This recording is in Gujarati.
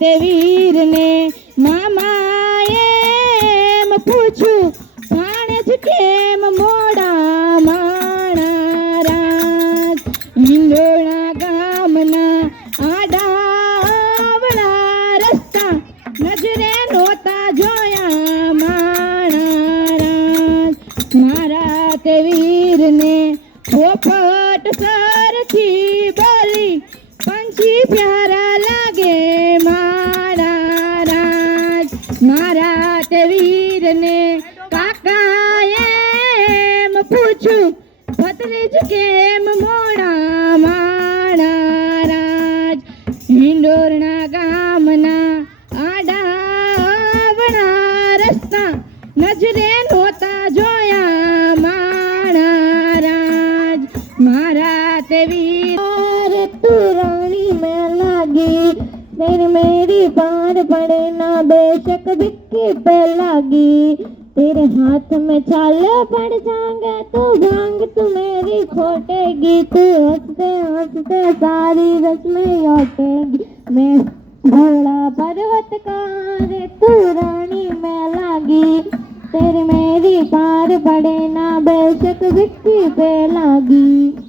તે વીરને મામાએ એમ પૂછ્યું ભાણેજ કેમ મોડા માણા રાજ હિંડોળા ગામના આડાવડા રસ્તા નજરે નહોતા જોયા માણા રાજ મારા તે વીરને પોપટ સરખી બોલી પંછી પ્યારા લાગે મારા રાજ મારા તે વીરને કાકાએ એમ પૂછ્યું ભત્રીજ કેમ મોડા માણા રાજ હિંડોરણા ગામના આડાવડા રસ્તા નજરે નહોતા જોયા માણા રાજ મારા તે વીર તું રાણી में लागी मेरी बार पड़े ना बेशक बिक्की पे लागी तेरे हाथ में छाल पड़ जाएंगे तो भांग तू मेरी खोटेगी तू हंसते हंसते सारी रस्में लौटेगी मैं घोड़ा पर्वत का रे तू रानी में लागी तेरे मेरी पार पड़े ना बेशक बिक्की पे लागी